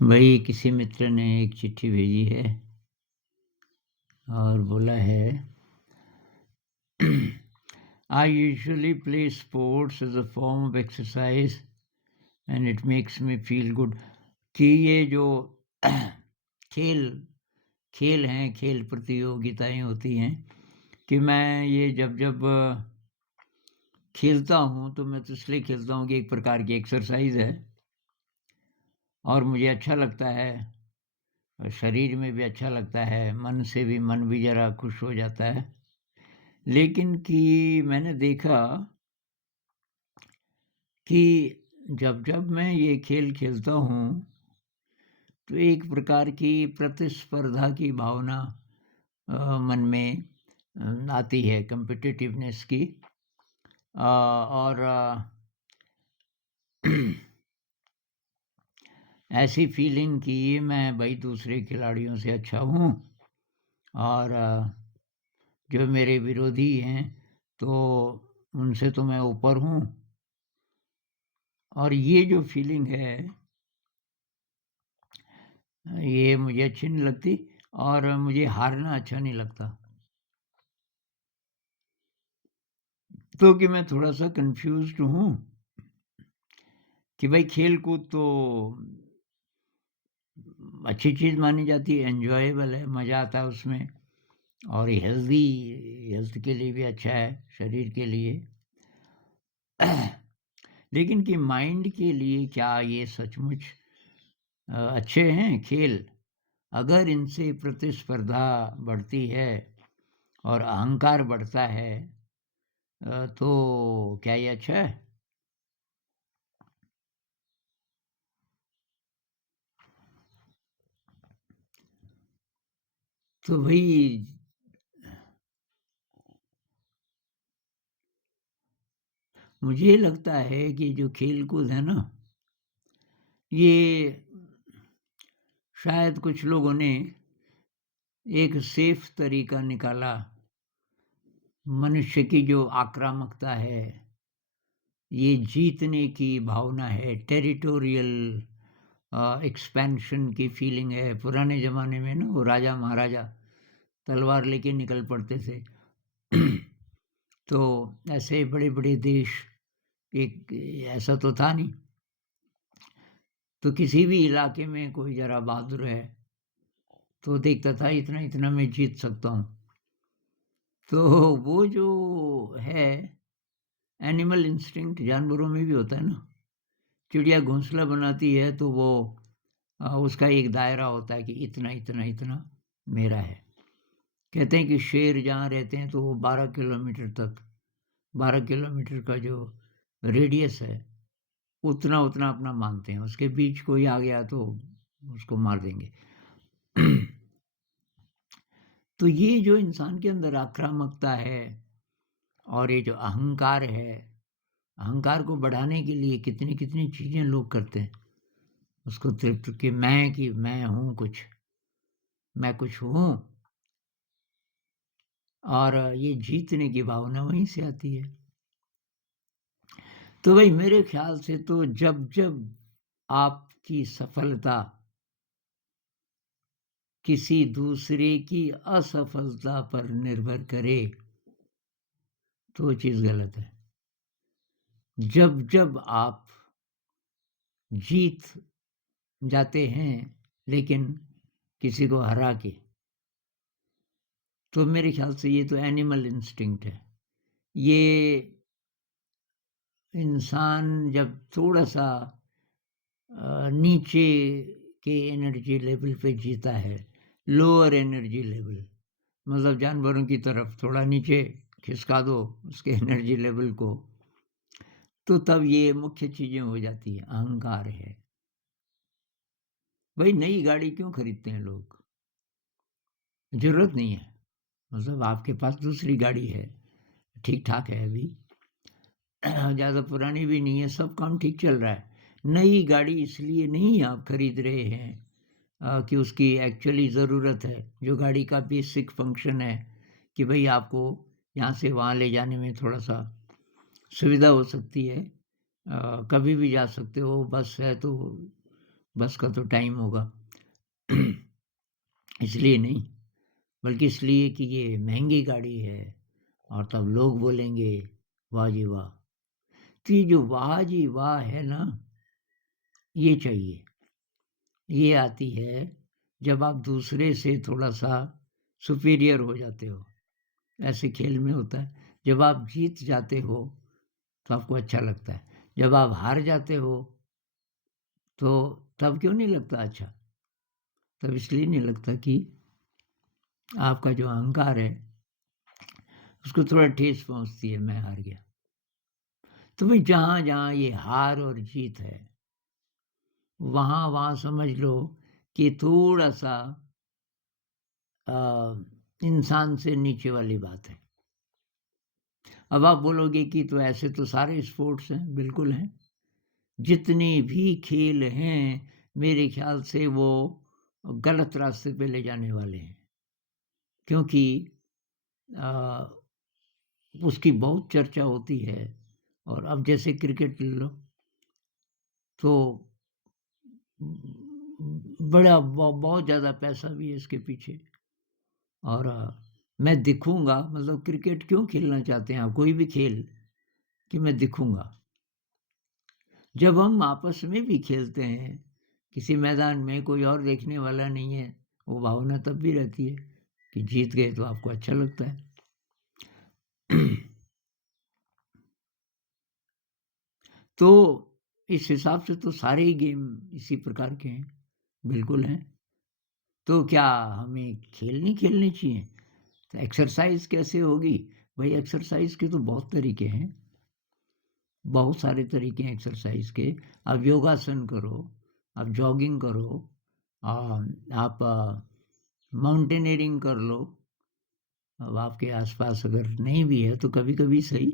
भाई किसी मित्र ने एक चिट्ठी भेजी है और बोला है I usually play sports as a form of exercise and it makes me feel good कि ये जो खेल खेल हैं, खेल प्रतियोगिताएँ होती हैं कि मैं ये जब खेलता हूँ तो मैं तो इसलिए खेलता हूँ कि एक प्रकार की एक्सरसाइज़ है और मुझे अच्छा लगता है और शरीर में भी अच्छा लगता है, मन भी ज़रा खुश हो जाता है। लेकिन कि मैंने देखा कि जब मैं ये खेल खेलता हूँ, तो एक प्रकार की प्रतिस्पर्धा की भावना मन में आती है कॉम्पिटिटिवनेस की और ऐसी फीलिंग कि मैं भाई दूसरे खिलाड़ियों से अच्छा हूँ और जो मेरे विरोधी हैं, तो उनसे तो मैं ऊपर हूँ और ये जो फीलिंग है ये मुझे अच्छी नहीं लगती और मुझे हारना अच्छा नहीं लगता। तो कि मैं थोड़ा-सा कन्फ्यूज़्ड हूँ कि भाई खेल-कूद तो अच्छी चीज़ मानी जाती है, एन्जॉयबल है, मज़ा आता है उसमें और हेल्थ के लिए भी अच्छा है, शरीर के लिए। लेकिन कि माइंड के लिए क्या ये सचमुच अच्छे हैं खेल? अगर इनसे प्रतिस्पर्धा बढ़ती है और अहंकार बढ़ता है तो क्या ये अच्छा है? तो भई मुझे लगता है कि जो खेल-कूद है ना, ये शायद कुछ लोगों ने एक सेफ तरीका निकाला। मनुष्य की जो आक्रामकता है, ये जीतने की भावना है, टेरिटोरियल एक्सपेंशन की फीलिंग है। पुराने ज़माने में ना वो राजा-महाराजा तलवार लेके निकल पड़ते थे। तो ऐसे बड़े-बड़े देश एक ऐसा तो था नहीं। तो किसी भी इलाके में कोई ज़रा बहादुर है, तो देखता था इतना-इतना मैं जीत सकता हूँ। तो वो जो है एनिमल इंस्टिंक्ट जानवरों में भी होता है ना, चिड़िया घोंसला बनाती है तो वो उसका एक दायरा होता है कि इतना मेरा है। कहते हैं कि शेर जहाँ रहते हैं तो वो 12 किलोमीटर तक 12 किलोमीटर का जो रेडियस है, उतना अपना मानते हैं, उसके बीच कोई आ गया तो उसको मार देंगे। तो ये जो इंसान के अंदर आक्रामकता है और ये जो अहंकार है, अहंकार को बढ़ाने के लिए कितनी-कितनी चीज़ें लोग करते हैं। उसको तृप्त कि मैं हूँ कुछ, मैं कुछ हूँ और ये जीतने की भावना वहीं से आती है। तो भई मेरे ख़्याल से तो जब आपकी सफलता किसी दूसरे की असफलता पर निर्भर करे, तो वो चीज़ गलत है। जब आप जीत जाते हैं, लेकिन किसी को हरा के, तो मेरे ख़्याल से ये तो एनिमल इंस्टिंक्ट है। ये इंसान जब थोड़ा-सा नीचे के एनर्जी लेवल पे जीता है, लोअर एनर्जी लेवल मतलब जानवरों की तरफ थोड़ा नीचे खिसका दो उसके एनर्जी लेवल को, तो तब ये मुख्य चीज़ें हो जाती हैं, अहंकार है। भई नई गाड़ी क्यों खरीदते हैं लोग? ज़रूरत नहीं है, मतलब आपके पास दूसरी गाड़ी है, ठीक-ठाक है अभी, ज़्यादा पुरानी भी नहीं है, सब काम ठीक चल रहा है। नई गाड़ी इसलिए नहीं आप खरीद रहे हैं कि उसकी एक्चुअली ज़रूरत है। जो गाड़ी का बेसिक फ़ंक्शन है कि भई आपको यहाँ से वहाँ ले जाने में थोड़ा-सा सुविधा हो सकती है। कभी भी जा सकते हो, बस है तो बस का तो टाइम होगा। इसलिए नहीं, बल्कि इसलिए कि ये महँगी गाड़ी है और तब लोग बोलेंगे वाह जी वाह! तो ये जो वाह जी वाह है ना, ये चाहिए। ये आती है जब आप दूसरे से थोड़ा-सा सुपीरियर हो जाते हो। ऐसे खेल में होता है, जब आप जीत जाते हो तो आपको अच्छा लगता है। जब आप हार जाते हो तो तब क्यों नहीं लगता अच्छा? तब इसलिए नहीं लगता कि आपका जो अहंकार है उसको थोड़ा ठेस पहुँचती है, मैं हार गया। तो भई जहाँ-जहाँ ये हार और जीत है, वहाँ-वहाँ समझ लो कि थोड़ा-सा अ, इंसान से नीचे वाली बात है। अब आप बोलोगे कि तो ऐसे तो सारे स्पोर्ट्स हैं, बिल्कुल हैं। जितने भी खेल हैं, मेरे ख़्याल से वो गलत रास्ते पे ले जाने वाले हैं। क्योंकि अ, उसकी बहुत चर्चा होती है और अब जैसे क्रिकेट ले लो, तो बड़ा बहुत ज़्यादा पैसा भी है इसके पीछे और मैं दिखूँगा मतलब क्रिकेट क्यों खेलना चाहते हैं आप? कोई भी खेल कि मैं दिखूँगा। जब हम आपस में भी खेलते हैं, किसी मैदान में कोई और देखने वाला नहीं है, वो भावना तब भी रहती है कि जीत गए तो आपको अच्छा लगता है। तो इस हिसाब से तो सारे ही गेम इसी प्रकार के हैं, बिल्कुल हैं। तो क्या हमें खेल नहीं खेलने चाहिए? तो एक्सरसाइज़ कैसे होगी? भई एक्सरसाइज़ के तो बहुत तरीके हैं, बहुत सारे तरीके हैं एक्सरसाइज़ के। आप योगासन करो, आप जॉगिंग करो, अ, आप माउंटेनियरिंग कर लो। अब आपके आस-पास अगर नहीं भी है तो कभी-कभी सही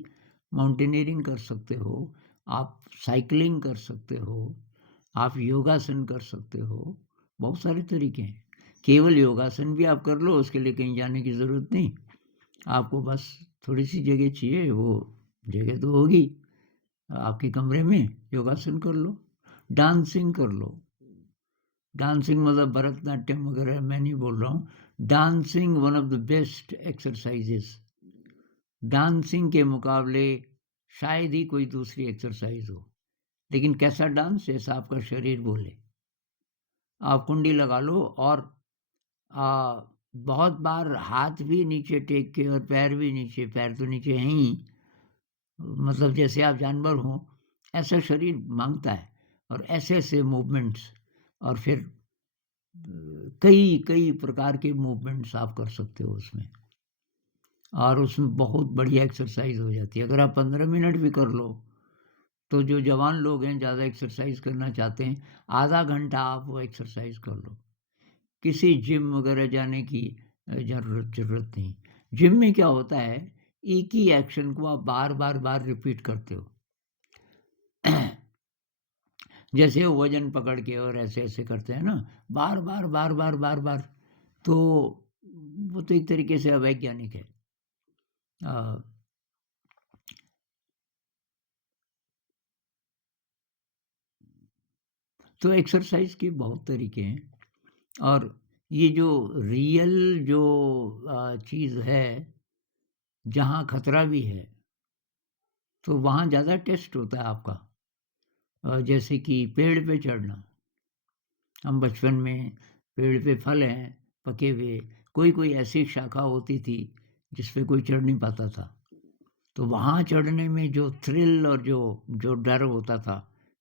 माउंटेनियरिंग कर सकते हो, आप साइक्लिंग कर सकते हो, आप योगासन कर सकते हो, बहुत सारे तरीके हैं। केवल योगासन भी आप कर लो, उसके लिए कहीं जाने की ज़रूरत नहीं। आपको बस थोड़ी-सी जगह चाहिए, वो जगह तो होगी आपके कमरे में, योगासन कर लो। डांसिंग कर लो। डांसिंग मतलब भरतनाट्यम वगैरह मैं नहीं बोल रहा हूँ। Dancing one of the best exercises. Dancing के मुकाबले शायद ही कोई दूसरी एक्सरसाइज़ हो। लेकिन कैसा डांस? जैसा आपका शरीर बोले। आप कुंडी लगा लो और अ, बहुत बार हाथ भी नीचे टेक के और पैर भी नीचे, पैर तो नीचे हैं ही, मतलब जैसे आप जानवर हों, ऐसा शरीर माँगता है और ऐसे-ऐसे मूवमेंट्स और फिर कई-कई प्रकार के मूवमेंट्स आप कर सकते हो उसमें और उसमें बहुत बढ़िया एक्सरसाइज़ हो जाती है। अगर आप 15 मिनट भी कर लो, तो जो जवान लोग हैं, ज़्यादा एक्सरसाइज़ करना चाहते हैं, आधा घंटा आप वो एक्सरसाइज़ कर लो। किसी जिम वगैरह जाने की ज़रूरत नहीं। जिम में क्या होता है, एक ही एक्शन को आप बार-बार बार रिपीट करते हो। जैसे वो वज़न पकड़ के और ऐसे-ऐसे करते हैं ना, बार-बार, बार-बार, बार-बार, तो वो तो एक तरीके से अवैज्ञानिक है। अ, तो एक्सरसाइज़ के बहुत तरीके हैं और ये जो रियल जो चीज़ है, जहाँ खतरा भी है, तो वहाँ ज़्यादा टेस्ट होता है आपका। जैसे कि पेड़ पे चढ़ना। हम बचपन में पेड़ पे फल हैं, पके हुए, कोई-कोई ऐसी शाखा होती थी, जिस पे कोई चढ़ नहीं पाता था। तो वहाँ चढ़ने में जो थ्रिल और जो जो डर होता था,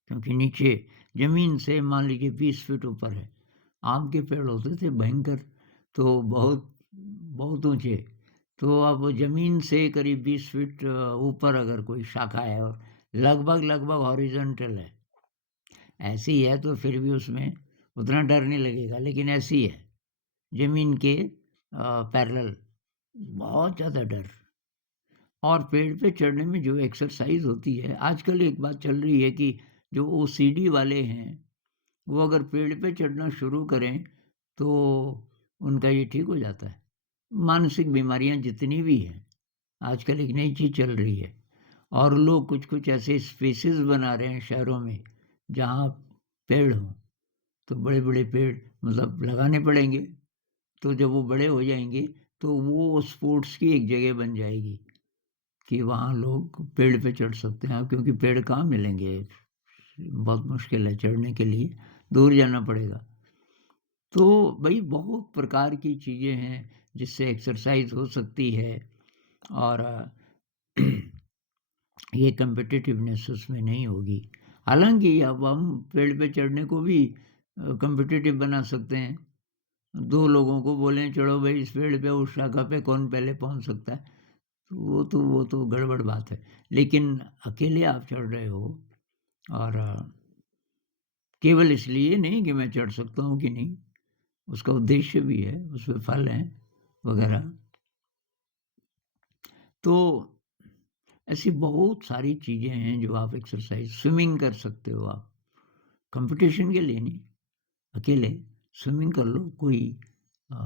क्योंकि नीचे ज़मीन से मान लीजिए 20 फीट ऊपर है। आम के पेड़ होते थे भयंकर, तो बहुत बहुत ऊँचे। तो अब ज़मीन से करीब 20 फीट ऊपर अगर कोई शाखा है और लगभग-लगभग हॉरिज़ॉन्टल है, ऐसी है तो फिर भी उसमें उतना डर नहीं लगेगा, लेकिन ऐसी है, ज़मीन के पैरेलल, बहुत ज़्यादा डर। और पेड़ पे चढ़ने में जो एक्सरसाइज़ होती है, आजकल एक बात चल रही है कि जो ओसीडी वाले हैं, वो अगर पेड़ पे चढ़ना शुरू करें, तो उनका ये ठीक हो जाता है। मानसिक बीमारियाँ जितनी भी हैं, आजकल एक नई चीज़ चल रही है और लोग कुछ-कुछ ऐसे स्पेसेस बना रहे हैं शहरों में, जहाँ पेड़ हों। तो बड़े-बड़े पेड़ मतलब लगाने पड़ेंगे। तो जब वो बड़े हो जाएँगे, तो वो स्पोर्ट्स की एक जगह बन जाएगी कि वहाँ लोग पेड़ पे चढ़ सकते हैं। अब क्योंकि पेड़ कहाँ मिलेंगे, बहुत मुश्किल है चढ़ने के लिए, दूर जाना पड़ेगा। तो भई बहुत प्रकार की चीज़ें हैं जिससे एक्सरसाइज़ हो सकती है और ये कॉम्पिटिटिवनेस उसमें नहीं होगी। हालाँकि अब हम पेड़ पे चढ़ने को भी कॉम्पिटिटिव बना सकते हैं। 2 लोगों को बोलें चढ़ो भई इस पेड़ पे, उस शाखा पे कौन पहले पहुँच सकता है। वो तो गड़बड़ बात है। लेकिन अकेले आप चढ़ रहे हो और केवल इसलिए नहीं कि मैं चढ़ सकता हूँ कि नहीं, उसका उद्देश्य भी है, उसमें फल हैं वगैरह। तो ऐसी बहुत सारी चीज़ें हैं जो आप एक्सरसाइज़ स्विमिंग कर सकते हो आप, कॉम्पिटिशन के लिए नहीं, अकेले स्विमिंग कर लो। अ,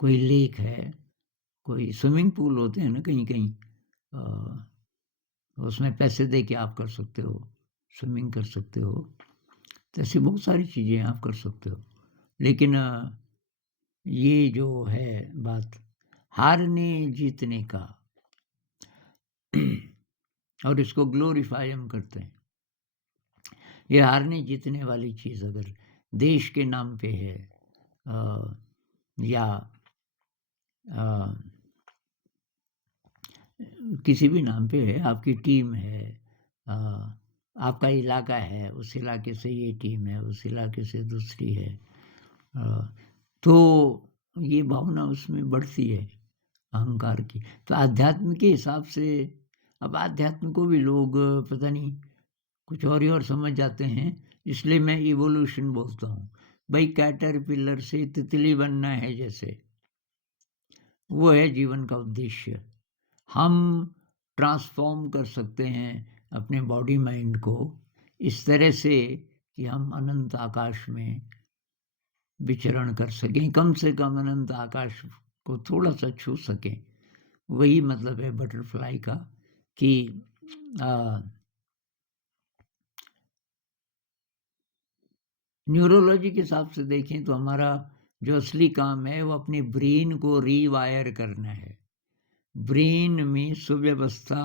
कोई लेक है, कोई स्विमिंग पूल होते हैं ना कहीं-कहीं, उसमें पैसे दे के आप कर सकते हो, स्विमिंग कर सकते हो। तो ऐसी बहुत सारी चीज़ें आप कर सकते हो। लेकिन ये जो है बात हारने-जीतने का और इसको ग्लोरीफाई हम करते हैं। ये हारने-जीतने वाली चीज़ अगर देश के नाम पे है अ, या अ, किसी भी नाम पे है, आपकी टीम है, अ, आपका इलाका है, उस इलाके से ये टीम है, उस इलाके से दूसरी है। अ, तो ये भावना उसमें बढ़ती है अहंकार की। तो अध्यात्म के हिसाब से अब अध्यात्म को भी लोग पता नहीं कुछ और ही और समझ जाते हैं, इसलिए मैं इवोल्यूशन बोलता हूँ। भई कैटरपिलर से तितली बनना है जैसे, वो है जीवन का उद्देश्य। हम ट्रांसफ़ॉर्म कर सकते हैं अपने बॉडी माइंड को इस तरह से कि हम अनंत आकाश में विचरण कर सकें, कम से कम अनंत आकाश को थोड़ा-सा छू सकें। वही मतलब है बटरफ्लाई का कि अ, न्यूरोलॉजी के हिसाब से देखें तो हमारा जो असली काम है वो अपने ब्रेन को रीवायर करना है। ब्रेन में सुव्यवस्था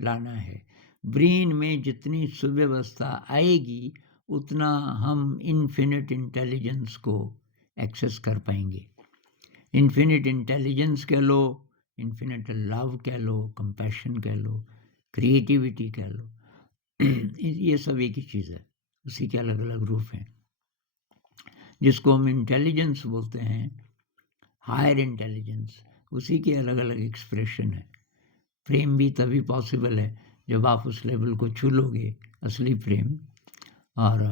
लाना है। ब्रेन में जितनी सुव्यवस्था आएगी, उतना हम इन्फ़िनिट इंटेलिजेंस को एक्सेस कर पाएँगे। इन्फ़िनिट इंटेलिजेंस कह लो, इन्फ़िनिट लव कह लो, कंपैशन कह लो, क्रिएटिविटी कह लो। ये सब एक ही चीज़ है, उसी के अलग-अलग रूप हैं। जिसको हम इंटेलिजेंस बोलते हैं, हायर इंटेलिजेंस, उसी के अलग-अलग एक्सप्रेशन हैं। प्रेम भी तभी पॉसिबल है जब आप उस लेवल को छू लोगे, असली प्रेम। और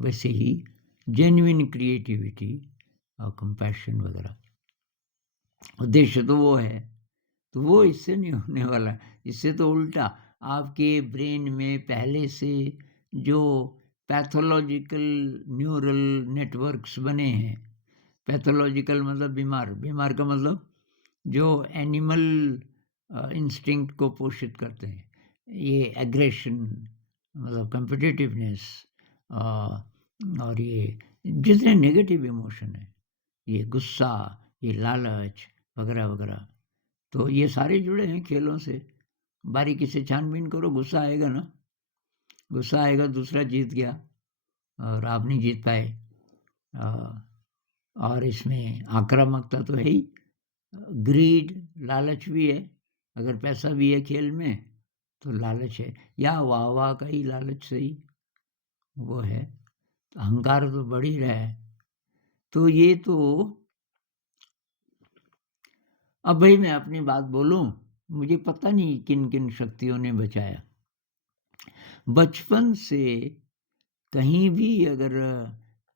वैसे ही जेन्युइन क्रिएटिविटी और कंपैशन वगैरह, उद्देश्य तो वो है। तो वो इससे नहीं होने वाला, इससे तो उल्टा आपके ब्रेन में पहले से जो पैथोलॉजिकल न्यूरल नेटवर्क्स बने हैं, पैथोलॉजिकल मतलब बीमार, बीमार का मतलब जो एनिमल इंस्टिंक्ट को पोषित करते हैं, ये एग्रेशन मतलब कॉम्पिटिटिवनेस और ये जितने नेगेटिव इमोशन हैं, ये गुस्सा, ये लालच वगैरह वगैरह, तो ये सारे जुड़े हैं खेलों से। बारीकी से छानबीन करो, गुस्सा आएगा ना, गुस्सा आएगा, दूसरा जीत गया और आप नहीं जीत पाए। अ, और इसमें आक्रामकता तो है ही, ग्रीड लालच भी है। अगर पैसा भी है खेल में तो लालच है, या वाह-वाह का ही लालच सही, वो है। तो अहंकार तो बढ़ ही रहा है। तो ये तो अब भई मैं अपनी बात बोलूँ, मुझे पता नहीं किन-किन शक्तियों ने बचाया। बचपन से कहीं भी अगर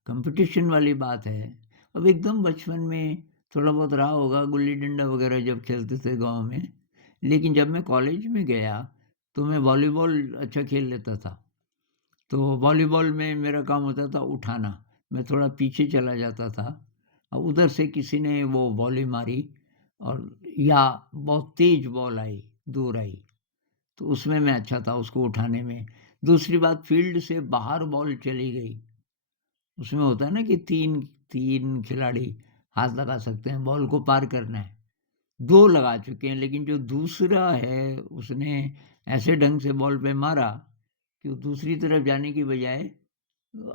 कंपटीशन वाली बात है, अब एकदम बचपन में थोड़ा बहुत रहा होगा गुल्ली डंडा वगैरह जब खेलते थे गाँव में, लेकिन जब मैं कॉलेज में गया, तो मैं वॉलीबॉल अच्छा खेल लेता था। तो वॉलीबॉल में मेरा काम होता था उठाना, मैं थोड़ा पीछे चला जाता था और उधर से किसी ने वो वॉली मारी और या बहुत तेज़ बॉल आई, दूर आई, तो उसमें मैं अच्छा था उसको उठाने में। दूसरी बात फील्ड से बाहर बॉल चली गई, उसमें होता है ना कि 3 खिलाड़ी हाथ लगा सकते हैं, बॉल को पार करना है। 2 लगा चुके हैं, लेकिन जो दूसरा है उसने ऐसे ढंग से बॉल पे मारा कि वो दूसरी तरफ जाने की बजाय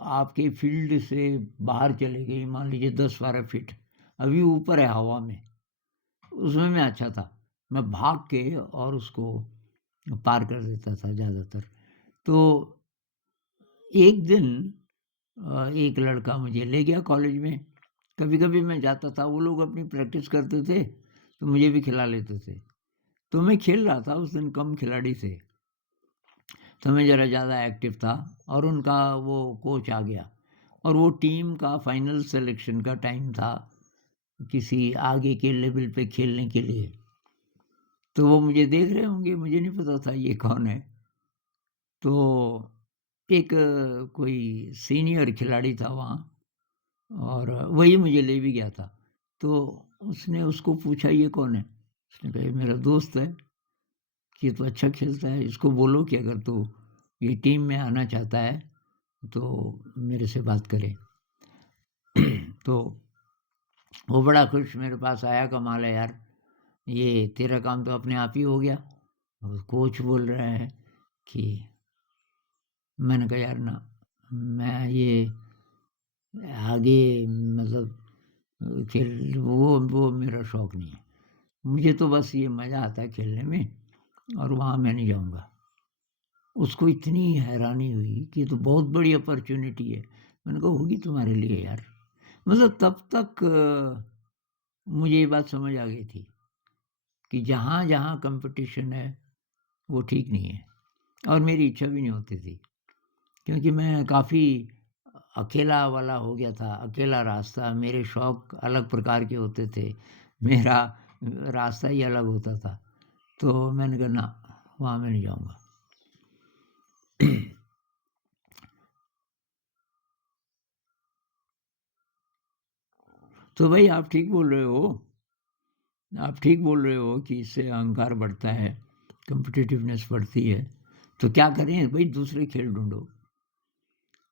आपके फ़ील्ड से बाहर चली गई, मान लीजिए 10-12 फीट। अभी ऊपर है हवा में। उसमें मैं अच्छा था। मैं भाग के और उसको पार कर देता था ज़्यादातर। तो एक दिन एक लड़का मुझे ले गया कॉलेज में। कभी-कभी मैं जाता था, वो लोग अपनी प्रैक्टिस करते थे, तो मुझे भी खिला लेते थे। तो मैं खेल रहा था, उस दिन कम खिलाड़ी थे, तो मैं ज़रा ज़्यादा एक्टिव था और उनका वो कोच आ गया और वो टीम का फाइनल सिलेक्शन का टाइम था, किसी आगे के लेवल पे खेलने के लिए। तो वो मुझे देख रहे होंगे, मुझे नहीं पता था ये कौन है। तो एक कोई सीनियर खिलाड़ी था वहाँ और वही मुझे ले भी गया था। तो उसने उसको पूछा, ये कौन है? उसने कहा, ये मेरा दोस्त है, कि ये तो अच्छा खेलता है, इसको बोलो कि अगर तू ये टीम में आना चाहता है तो मेरे से बात करे। तो वो बड़ा खुश मेरे पास आया, कमाल है यार, ये तेरा काम तो अपने आप ही हो गया। और कोच बोल रहे हैं कि मैंने कहा यार ना, मैं ये आगे मतलब खेल वो मेरा शौक नहीं है। मुझे तो बस ये मज़ा आता है खेलने में और वहाँ मैं नहीं जाऊँगा। उसको इतनी हैरानी हुई कि ये तो बहुत बड़ी अपॉर्च्युनिटी है। मैंने कहा होगी तुम्हारे लिए यार। मतलब तब तक मुझे ये बात समझ आ गई थी कि जहाँ-जहाँ कॉम्पिटिशन है वो ठीक नहीं है और मेरी इच्छा भी नहीं होती थी। क्योंकि मैं काफ़ी अकेला वाला हो गया था, अकेला रास्ता, मेरे शौक अलग प्रकार के होते थे, मेरा रास्ता ही अलग होता था। तो मैंने कहा ना, वहाँ मैं नहीं जाऊँगा। तो भाई आप ठीक बोल रहे हो, आप ठीक बोल रहे हो कि इससे अहंकार बढ़ता है, कॉम्पिटिटिवनेस बढ़ती है। तो क्या करें भई, दूसरे खेल ढूँढो।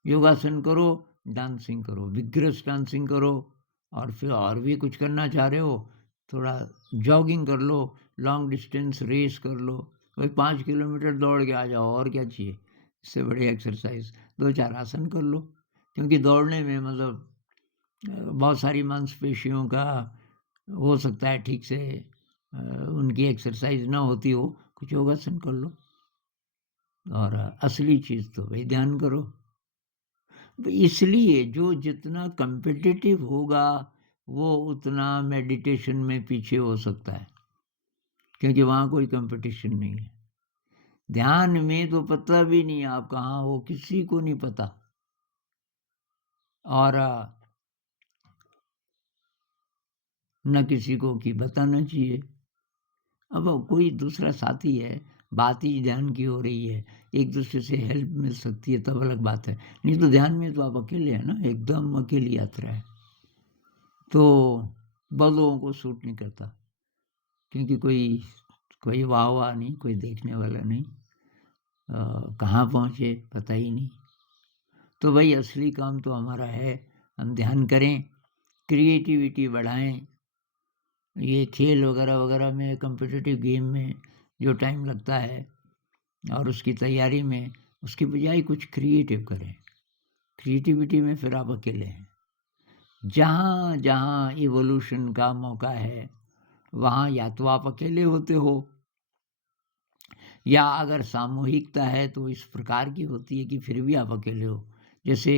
योगासन करो, डांसिंग करो, विग्रस डांसिंग करो और फिर और भी कुछ करना चाह रहे हो, थोड़ा जॉगिंग कर लो, लॉन्ग डिस्टेंस रेस कर लो, वही 5 किलोमीटर दौड़ के आ जाओ, और क्या चाहिए? इससे बड़ी एक्सरसाइज़ 2-4 आसन कर लो, क्योंकि दौड़ने में मतलब बहुत सारी मांसपेशियों का हो सकता है ठीक से उनकी एक्सरसाइज़ ना होती हो, कुछ योगासन कर लो और असली चीज़ तो भई ध्यान करो। तो इसलिए जो जितना कॉम्पिटिटिव होगा, वो उतना मेडिटेशन में पीछे हो सकता है, क्योंकि वहाँ कोई कॉम्पिटिशन नहीं है। ध्यान में तो पता भी नहीं आप कहाँ हो, किसी को नहीं पता और ना किसी को कि बताना चाहिए। अब कोई दूसरा साथी है, बात ही ध्यान की हो रही है, एक-दूसरे से हेल्प मिल सकती है तब अलग बात है। नहीं तो ध्यान में तो आप अकेले हैं ना, एकदम अकेली यात्रा है। तो बहुत लोगों को सूट नहीं करता, क्योंकि कोई कोई वाह-वाह नहीं, कोई देखने वाला नहीं। कहाँ पहुँचे पता ही नहीं। तो भाई असली काम तो हमारा है, हम ध्यान करें, क्रिएटिविटी बढ़ाएँ। ये खेल वगैरह-वगैरह में, कॉम्पिटिटिव गेम में जो टाइम लगता है और उसकी तैयारी में, उसकी बजाय कुछ क्रिएटिव करें। क्रिएटिविटी में फिर आप अकेले हैं। जहाँ-जहाँ इवोल्यूशन का मौका है, वहाँ या तो आप अकेले होते हो या अगर सामूहिकता है तो इस प्रकार की होती है कि फिर भी आप अकेले हो। जैसे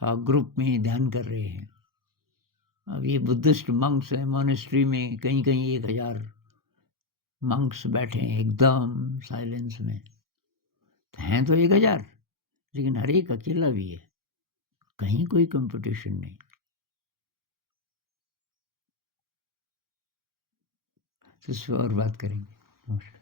ग्रुप में ध्यान कर रहे हैं। अब ये बुद्धिस्ट मंक्स हैं, मॉनेस्ट्री में कहीं-कहीं 1000 मंक्स बैठे हैं एकदम साइलेंस में। हैं तो 1000, लेकिन हर एक अकेला भी है, कहीं कोई कॉम्पिटिशन नहीं। तो इस पे और बात करेंगे। नमस्कार।